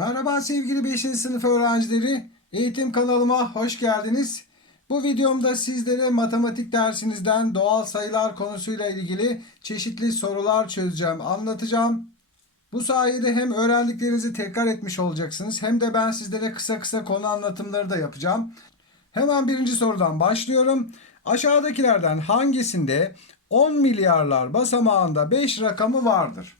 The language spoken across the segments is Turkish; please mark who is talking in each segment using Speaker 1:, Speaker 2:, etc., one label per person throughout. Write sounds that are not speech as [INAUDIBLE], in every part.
Speaker 1: Merhaba sevgili 5. sınıf öğrencileri. Eğitim kanalıma hoş geldiniz. Bu videomda sizlere matematik dersinizden doğal sayılar konusuyla ilgili çeşitli sorular çözeceğim, anlatacağım. Bu sayede hem öğrendiklerinizi tekrar etmiş olacaksınız hem de ben sizlere kısa kısa konu anlatımları da yapacağım. Hemen birinci sorudan başlıyorum. Aşağıdakilerden hangisinde 10 milyarlar basamağında 5 rakamı vardır?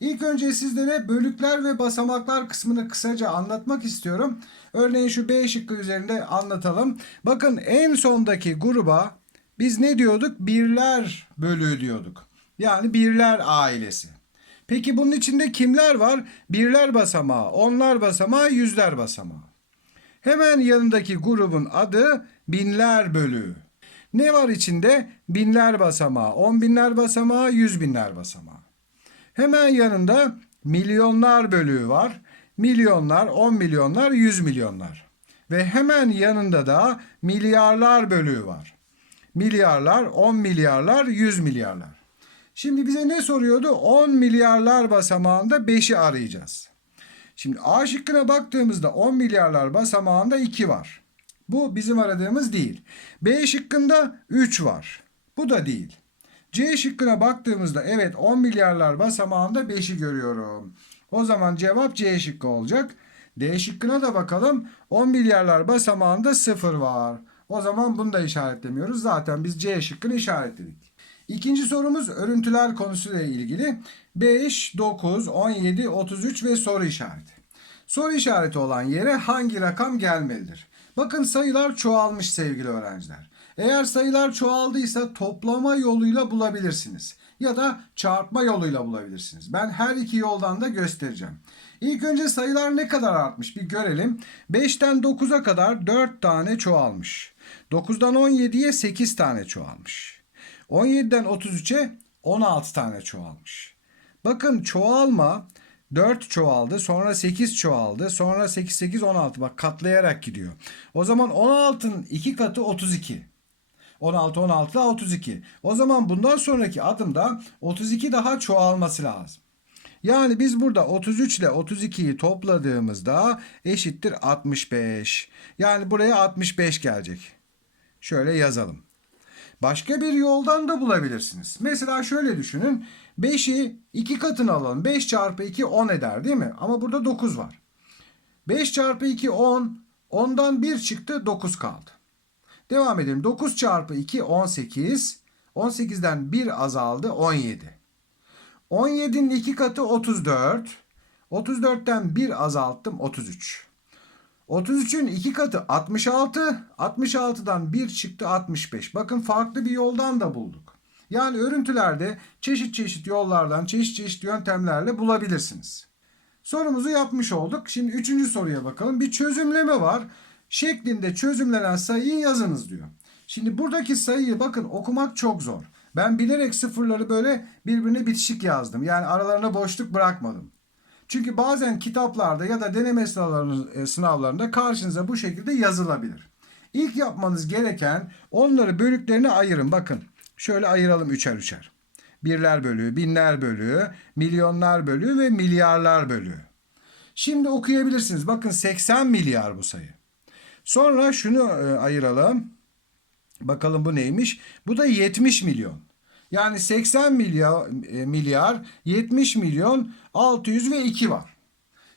Speaker 1: İlk önce sizlere bölükler ve basamaklar kısmını kısaca anlatmak istiyorum. Örneğin şu B şıkkı üzerinde anlatalım. Bakın en sondaki gruba biz ne diyorduk? Birler bölüğü diyorduk. Yani birler ailesi. Peki bunun içinde kimler var? Birler basamağı, onlar basamağı, yüzler basamağı. Hemen yanındaki grubun adı binler bölüğü. Ne var içinde? Binler basamağı, on binler basamağı, yüz binler basamağı. Hemen yanında milyonlar bölüğü var. Milyonlar, 10 milyonlar, 100 milyonlar. Ve hemen yanında da milyarlar bölüğü var. Milyarlar, 10 milyarlar, 100 milyarlar. Şimdi bize ne soruyordu? 10 milyarlar basamağında 5'i arayacağız. Şimdi A şıkkına baktığımızda 10 milyarlar basamağında 2 var. Bu bizim aradığımız değil. B şıkkında 3 var. Bu da değil. C şıkkına baktığımızda evet 10 milyarlar basamağında 5'i görüyorum. O zaman cevap C şıkkı olacak. D şıkkına da bakalım. 10 milyarlar basamağında 0 var. O zaman bunu da işaretlemiyoruz. Zaten biz C şıkkını işaretledik. İkinci sorumuz örüntüler konusuyla ilgili. 5, 9, 17, 33 ve soru işareti. Soru işareti olan yere hangi rakam gelmelidir? Bakın sayılar çoğalmış sevgili öğrenciler. Eğer sayılar çoğaldıysa toplama yoluyla bulabilirsiniz. Ya da çarpma yoluyla bulabilirsiniz. Ben her iki yoldan da göstereceğim. İlk önce sayılar ne kadar artmış bir görelim. 5'ten 9'a kadar 4 tane çoğalmış. 9'dan 17'ye 8 tane çoğalmış. 17'den 33'e 16 tane çoğalmış. Bakın çoğalma 4 çoğaldı, sonra 8 çoğaldı, sonra 8 8 16 bak katlayarak gidiyor. O zaman 16'nın 2 katı 32. 16 16 daha 32. O zaman bundan sonraki adımda 32 daha çoğalması lazım. Yani biz burada 33 ile 32'yi topladığımızda eşittir 65. Yani buraya 65 gelecek. Şöyle yazalım. Başka bir yoldan da bulabilirsiniz. Mesela şöyle düşünün. 5'i 2 katını alalım. 5 çarpı 2 10 eder değil mi? Ama burada 9 var. 5 çarpı 2 10. 10'dan 1 çıktı 9 kaldı. Devam edelim. 9 çarpı 2 18. 18'den 1 azaldı 17. 17'nin 2 katı 34. 34'ten 1 azalttım 33. 33'ün 2 katı 66. 66'dan 1 çıktı 65. Bakın farklı bir yoldan da bulduk. Yani örüntülerde çeşit çeşit yollardan, çeşit çeşit yöntemlerle bulabilirsiniz. Sorumuzu yapmış olduk. Şimdi üçüncü soruya bakalım. Bir çözümleme var. Şeklinde çözümlenen sayıyı yazınız diyor. Şimdi buradaki sayıyı bakın okumak çok zor. Ben bilerek sıfırları böyle birbirine bitişik yazdım. Yani aralarına boşluk bırakmadım. Çünkü bazen kitaplarda ya da deneme sınavlarında, sınavlarında karşınıza bu şekilde yazılabilir. İlk yapmanız gereken onları bölüklerine ayırın. Bakın şöyle ayıralım üçer üçer. Birler bölüğü, binler bölüğü, milyonlar bölüğü ve milyarlar bölüğü. Şimdi okuyabilirsiniz. Bakın 80 milyar bu sayı. Sonra şunu e, ayıralım. Bakalım bu neymiş? Bu da 70 milyon. Yani 80 milyar, e, milyar 70 milyon 600 ve 2 var.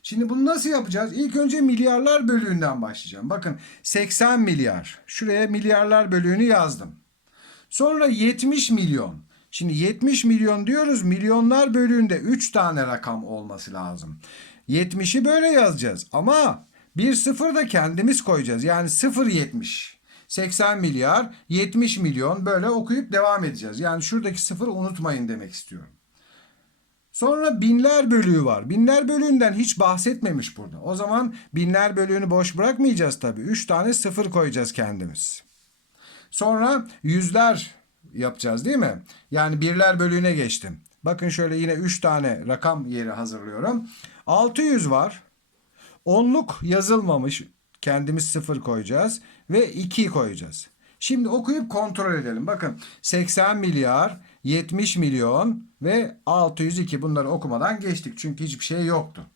Speaker 1: Şimdi bunu nasıl yapacağız? İlk önce milyarlar bölüğünden başlayacağım. Bakın 80 milyar. Şuraya milyarlar bölüğünü yazdım. Sonra 70 milyon. Şimdi 70 milyon diyoruz. Milyonlar bölüğünde 3 tane rakam olması lazım. 70'i böyle yazacağız. Ama bir sıfır da kendimiz koyacağız. Yani 0.70. 80 milyar, 70 milyon böyle okuyup devam edeceğiz. Yani şuradaki sıfırı unutmayın demek istiyorum. Sonra binler bölüğü var. Binler bölüğünden hiç bahsetmemiş burada. O zaman binler bölüğünü boş bırakmayacağız tabii. 3 tane sıfır koyacağız kendimiz. Sonra yüzler yapacağız değil mi? Yani birler bölüğüne geçtim. Bakın şöyle yine 3 tane rakam yeri hazırlıyorum. 600 var. Onluk yazılmamış. Kendimiz sıfır koyacağız. Ve 2 koyacağız. Şimdi okuyup kontrol edelim. Bakın 80 milyar, 70 milyon ve 602 bunları okumadan geçtik. Çünkü hiçbir şey yoktu.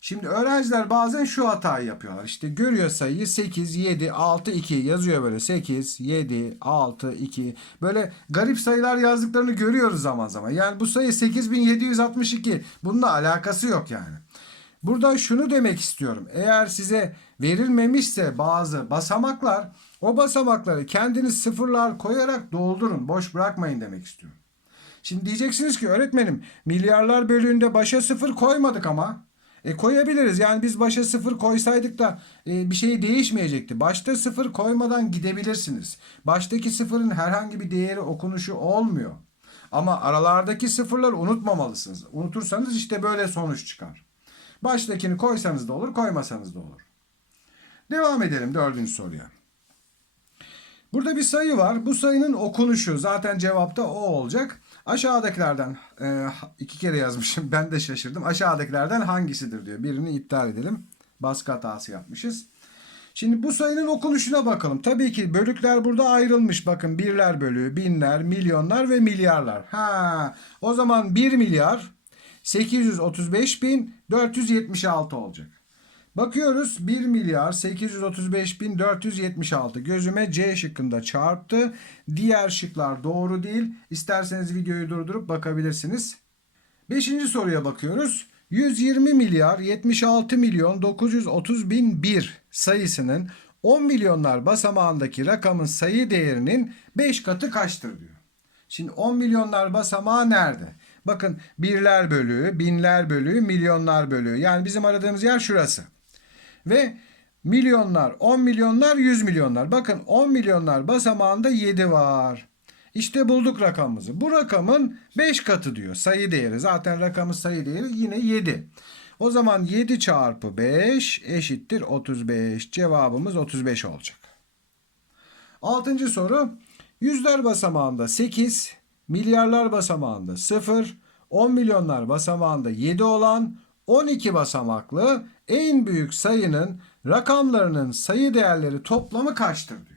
Speaker 1: Şimdi öğrenciler bazen şu hatayı yapıyorlar. İşte görüyor sayıyı 8, 7, 6, 2 yazıyor böyle 8, 7, 6, 2. Böyle garip sayılar yazdıklarını görüyoruz zaman zaman. Yani bu sayı 8762. Bununla alakası yok yani. Burada şunu demek istiyorum. Eğer size verilmemişse bazı basamaklar o basamakları kendiniz sıfırlar koyarak doldurun. Boş bırakmayın demek istiyorum. Şimdi diyeceksiniz ki öğretmenim milyarlar bölüğünde başa sıfır koymadık ama. E koyabiliriz. Yani biz başa sıfır koysaydık da e, bir şey değişmeyecekti. Başta sıfır koymadan gidebilirsiniz. Baştaki sıfırın herhangi bir değeri okunuşu olmuyor. Ama aralardaki sıfırları unutmamalısınız. Unutursanız işte böyle sonuç çıkar. Baştakini koysanız da olur, koymasanız da olur. Devam edelim dördüncü soruya. Burada bir sayı var. Bu sayının okunuşu zaten cevapta o olacak. Aşağıdakilerden e, iki kere yazmışım. [LAUGHS] Ben de şaşırdım. Aşağıdakilerden hangisidir diyor. Birini iptal edelim. Baskı hatası yapmışız. Şimdi bu sayının okunuşuna bakalım. Tabii ki bölükler burada ayrılmış. Bakın birler bölüğü, binler, milyonlar ve milyarlar. Ha, o zaman 1 milyar 835 bin 476 olacak. Bakıyoruz 1 milyar 835 bin 476 gözüme C şıkkında çarptı. Diğer şıklar doğru değil. İsterseniz videoyu durdurup bakabilirsiniz. Beşinci soruya bakıyoruz. 120 milyar 76 milyon 930 bin 1 sayısının 10 milyonlar basamağındaki rakamın sayı değerinin 5 katı kaçtır diyor. Şimdi 10 milyonlar basamağı nerede? Bakın birler bölüğü, binler bölüğü, milyonlar bölüğü. Yani bizim aradığımız yer şurası. Ve milyonlar, 10 milyonlar, 100 milyonlar. Bakın 10 milyonlar basamağında 7 var. İşte bulduk rakamımızı. Bu rakamın 5 katı diyor sayı değeri. Zaten rakamın sayı değeri yine 7. O zaman 7 çarpı 5 eşittir 35. Cevabımız 35 olacak. Altıncı soru. Yüzler basamağında 8, milyarlar basamağında 0, 10 milyonlar basamağında 7 olan 12 basamaklı en büyük sayının rakamlarının sayı değerleri toplamı kaçtır diyor.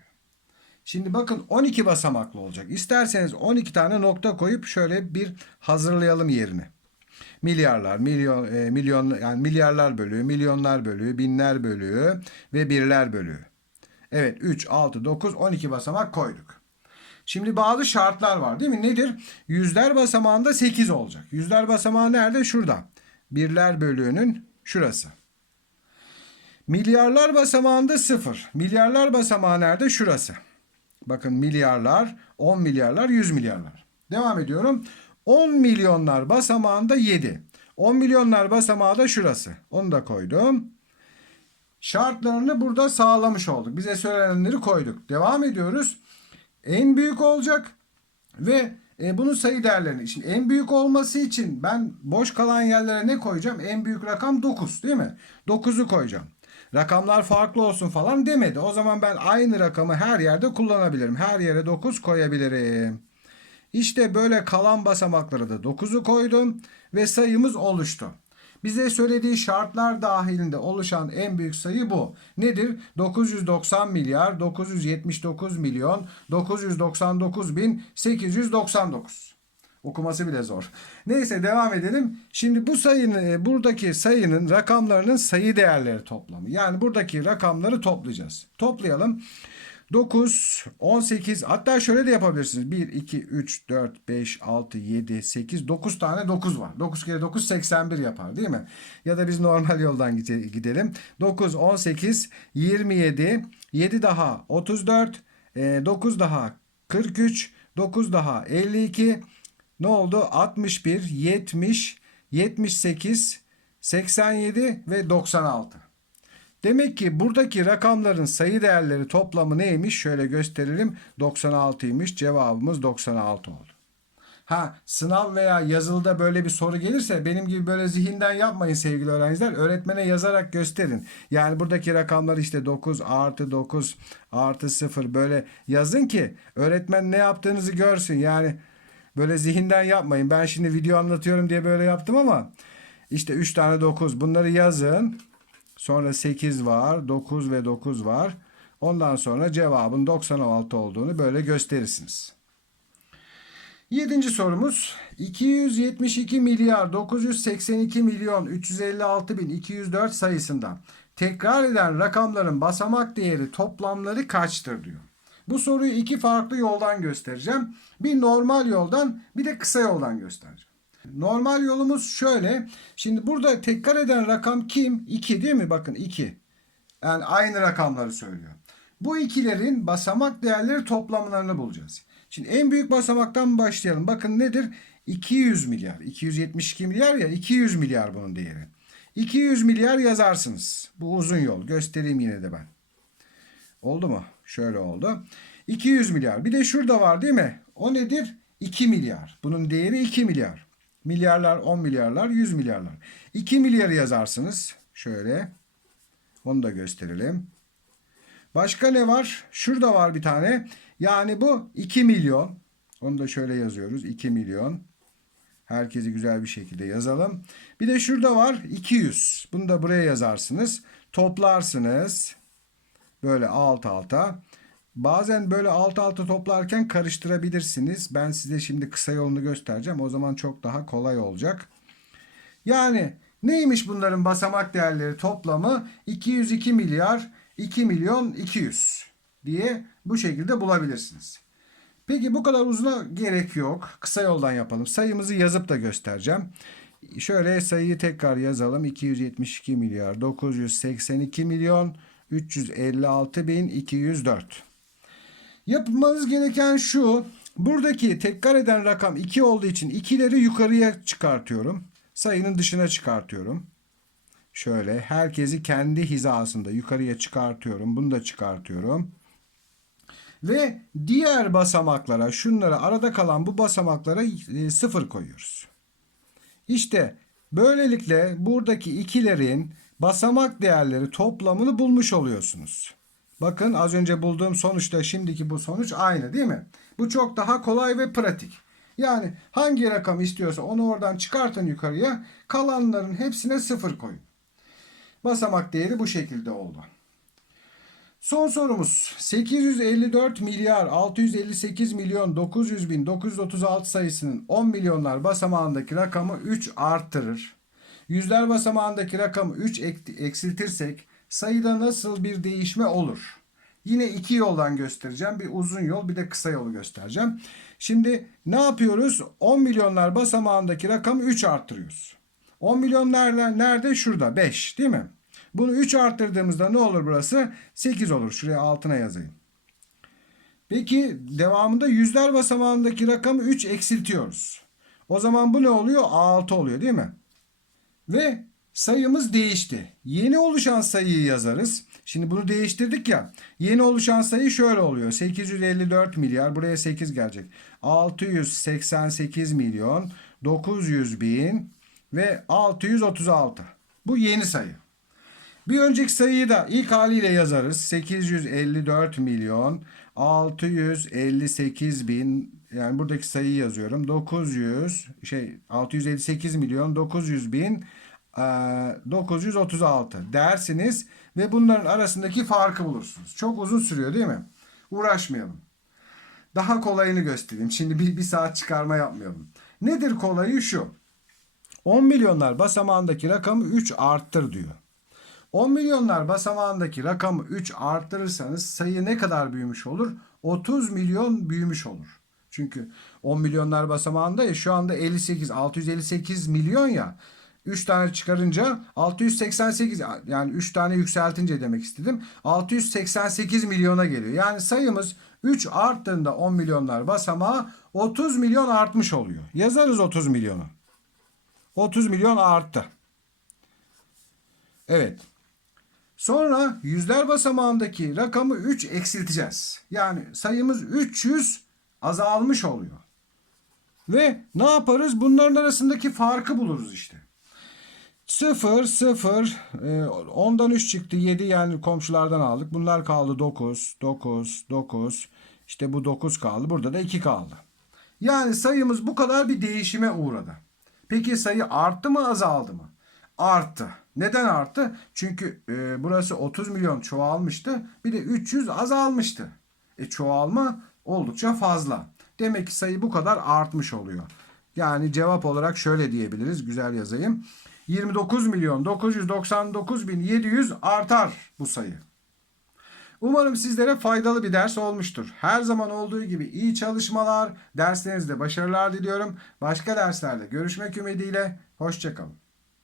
Speaker 1: Şimdi bakın 12 basamaklı olacak. İsterseniz 12 tane nokta koyup şöyle bir hazırlayalım yerini. Milyarlar, milyon, e, milyon yani milyarlar bölüğü, milyonlar bölüğü, binler bölüğü ve birler bölüğü. Evet 3, 6, 9, 12 basamak koyduk. Şimdi bazı şartlar var değil mi? Nedir? Yüzler basamağında 8 olacak. Yüzler basamağı nerede? Şurada. Birler bölüğünün şurası. Milyarlar basamağında 0. Milyarlar basamağı nerede? Şurası. Bakın milyarlar, 10 milyarlar, 100 milyarlar. Devam ediyorum. 10 milyonlar basamağında 7. 10 milyonlar basamağı da şurası. Onu da koydum. Şartlarını burada sağlamış olduk. Bize söylenenleri koyduk. Devam ediyoruz. En büyük olacak ve e, bunun sayı değerlerini. Şimdi en büyük olması için ben boş kalan yerlere ne koyacağım? En büyük rakam 9 değil mi? 9'u koyacağım. Rakamlar farklı olsun falan demedi. O zaman ben aynı rakamı her yerde kullanabilirim. Her yere 9 koyabilirim. İşte böyle kalan basamakları da 9'u koydum ve sayımız oluştu. Bize söylediği şartlar dahilinde oluşan en büyük sayı bu. Nedir? 990 milyar 979 milyon 999 bin 899. Okuması bile zor. Neyse devam edelim. Şimdi bu sayının e, buradaki sayının rakamlarının sayı değerleri toplamı. Yani buradaki rakamları toplayacağız. Toplayalım. 9, 18 hatta şöyle de yapabilirsiniz. 1, 2, 3, 4, 5, 6, 7, 8, 9 tane 9 var. 9 kere 9 81 yapar değil mi? Ya da biz normal yoldan gidelim. 9, 18, 27, 7 daha 34, 9 daha 43, 9 daha 52, ne oldu? 61, 70, 78, 87 ve 96. Demek ki buradaki rakamların sayı değerleri toplamı neymiş? Şöyle gösterelim. 96'ymış. Cevabımız 96 oldu. Ha sınav veya yazılıda böyle bir soru gelirse benim gibi böyle zihinden yapmayın sevgili öğrenciler. Öğretmene yazarak gösterin. Yani buradaki rakamlar işte 9 artı 9 artı 0 böyle yazın ki öğretmen ne yaptığınızı görsün. Yani böyle zihinden yapmayın. Ben şimdi video anlatıyorum diye böyle yaptım ama işte 3 tane 9 bunları yazın. Sonra 8 var, 9 ve 9 var. Ondan sonra cevabın 96 olduğunu böyle gösterirsiniz. Yedinci sorumuz 272 milyar 982 milyon 356 bin 204 sayısında tekrar eden rakamların basamak değeri toplamları kaçtır diyor. Bu soruyu iki farklı yoldan göstereceğim. Bir normal yoldan bir de kısa yoldan göstereceğim. Normal yolumuz şöyle. Şimdi burada tekrar eden rakam kim? 2 değil mi? Bakın 2. Yani aynı rakamları söylüyor. Bu ikilerin basamak değerleri toplamlarını bulacağız. Şimdi en büyük basamaktan başlayalım. Bakın nedir? 200 milyar. 272 milyar ya 200 milyar bunun değeri. 200 milyar yazarsınız. Bu uzun yol. Göstereyim yine de ben. Oldu mu? Şöyle oldu. 200 milyar. Bir de şurada var değil mi? O nedir? 2 milyar. Bunun değeri 2 milyar. Milyarlar 10 milyarlar 100 milyarlar. 2 milyarı yazarsınız. Şöyle. Onu da gösterelim. Başka ne var? Şurada var bir tane. Yani bu 2 milyon. Onu da şöyle yazıyoruz. 2 milyon. Herkesi güzel bir şekilde yazalım. Bir de şurada var 200. Bunu da buraya yazarsınız. Toplarsınız. Böyle alt alta. Bazen böyle alt alta toplarken karıştırabilirsiniz. Ben size şimdi kısa yolunu göstereceğim. O zaman çok daha kolay olacak. Yani neymiş bunların basamak değerleri toplamı? 202 milyar 2 milyon 200 diye bu şekilde bulabilirsiniz. Peki bu kadar uzuna gerek yok. Kısa yoldan yapalım. Sayımızı yazıp da göstereceğim. Şöyle sayıyı tekrar yazalım. 272 milyar 982 milyon 356 bin 204. Yapmanız gereken şu. Buradaki tekrar eden rakam 2 olduğu için ikileri yukarıya çıkartıyorum. Sayının dışına çıkartıyorum. Şöyle herkesi kendi hizasında yukarıya çıkartıyorum. Bunu da çıkartıyorum. Ve diğer basamaklara şunlara arada kalan bu basamaklara e, sıfır koyuyoruz. İşte böylelikle buradaki ikilerin basamak değerleri toplamını bulmuş oluyorsunuz. Bakın az önce bulduğum sonuçta şimdiki bu sonuç aynı değil mi? Bu çok daha kolay ve pratik. Yani hangi rakam istiyorsa onu oradan çıkartın yukarıya. Kalanların hepsine sıfır koyun. Basamak değeri bu şekilde oldu. Son sorumuz 854 milyar 658 milyon 900 bin 936 sayısının 10 milyonlar basamağındaki rakamı 3 arttırır. Yüzler basamağındaki rakamı 3 eksiltirsek sayıda nasıl bir değişme olur? Yine iki yoldan göstereceğim. Bir uzun yol bir de kısa yolu göstereceğim. Şimdi ne yapıyoruz? 10 milyonlar basamağındaki rakamı 3 arttırıyoruz. 10 milyon nerede? Şurada 5 değil mi? Bunu 3 arttırdığımızda ne olur burası? 8 olur. Şuraya altına yazayım. Peki devamında yüzler basamağındaki rakamı 3 eksiltiyoruz. O zaman bu ne oluyor? 6 oluyor değil mi? Ve sayımız değişti. Yeni oluşan sayıyı yazarız. Şimdi bunu değiştirdik ya. Yeni oluşan sayı şöyle oluyor. 854 milyar. Buraya 8 gelecek. 688 milyon 900 bin ve 636. Bu yeni sayı. Bir önceki sayıyı da ilk haliyle yazarız. 854 milyon 658 bin yani buradaki sayıyı yazıyorum. 900 şey 658 milyon 900 bin 936 dersiniz ve bunların arasındaki farkı bulursunuz. Çok uzun sürüyor değil mi? Uğraşmayalım. Daha kolayını göstereyim. Şimdi bir, bir saat çıkarma yapmayalım. Nedir kolayı şu. 10 milyonlar basamağındaki rakamı 3 arttır diyor. 10 milyonlar basamağındaki rakamı 3 arttırırsanız sayı ne kadar büyümüş olur? 30 milyon büyümüş olur. Çünkü 10 milyonlar basamağında ya şu anda 58 658 milyon ya. 3 tane çıkarınca 688 yani 3 tane yükseltince demek istedim. 688 milyona geliyor. Yani sayımız 3 arttığında 10 milyonlar basamağı 30 milyon artmış oluyor. Yazarız 30 milyonu. 30 milyon arttı. Evet. Sonra yüzler basamağındaki rakamı 3 eksilteceğiz. Yani sayımız 300 azalmış oluyor. Ve ne yaparız? Bunların arasındaki farkı buluruz işte. 0, 0, 10'dan 3 çıktı 7 yani komşulardan aldık. Bunlar kaldı 9, 9, 9. İşte bu 9 kaldı. Burada da 2 kaldı. Yani sayımız bu kadar bir değişime uğradı. Peki sayı arttı mı azaldı mı? Arttı. Neden arttı? Çünkü e, burası 30 milyon çoğalmıştı. Bir de 300 azalmıştı. E çoğalma oldukça fazla. Demek ki sayı bu kadar artmış oluyor. Yani cevap olarak şöyle diyebiliriz. Güzel yazayım. 29 milyon 999 bin 700 artar bu sayı. Umarım sizlere faydalı bir ders olmuştur. Her zaman olduğu gibi iyi çalışmalar, derslerinizde başarılar diliyorum. Başka derslerde görüşmek ümidiyle. Hoşçakalın.